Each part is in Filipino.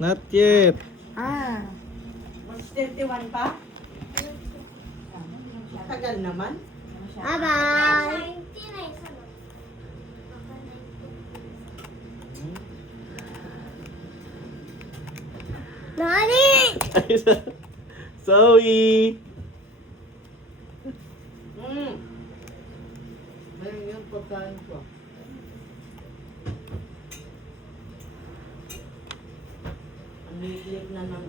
Not yet. Ah. Mas 31 pa? Tagal naman. Bye-bye. Nani! Zoe! Ayun yung pagkain ko. Ang liit na ng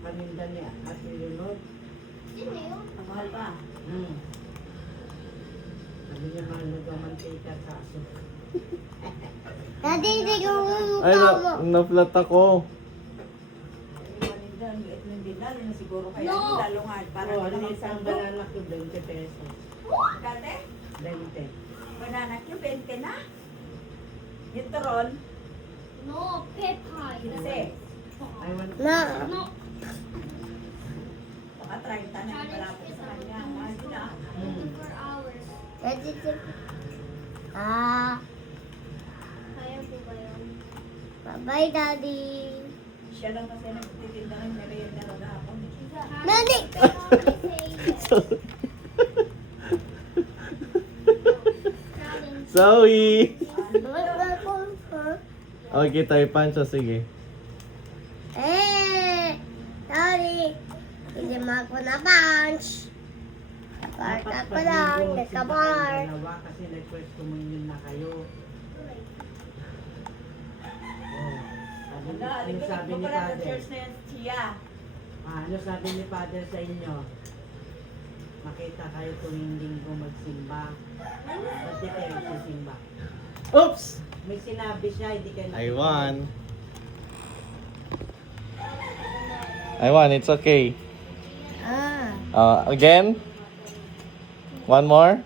paninda niya at ilunod. Ang mahal pa. Sabi niya mahal na daw mantika kaso. Daddy, hindi ko Ay, mukha mo. na-flat ako. Maninda, ang liit ng dinalo na siguro kaya No. ang dalungan. Para Oo, naman ang isang banana ko 20 pesos. Dati, 20. banana Q, 20 na. Yung turon, No, Peppa. 15. I want Na. Baka 30 na yung malapit sa kanya. Mahal din ah. Daddy, ah. Bye-bye, Daddy. Siya lang kasi nagtitinda ng merienda na gahapon. Daddy! Zoe! Okay, tayo pancho. Sige. Eh, Daddy, hindi mo ako na punch. Parta ko lang, nagka-bar. dalawa kasi nag-first communion na kayo. Oh. Ano, Ano sabi ni pala sa Father? church na yan, siya. Ano sabi ni Father sa inyo? Makita kayo tuwing linggo magsimba. Ba't di kayo magsisimba? Oops! May sinabi siya, hindi kayo I won. I won. It's okay. Ah. Again? One more?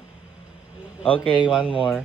Okay, one more.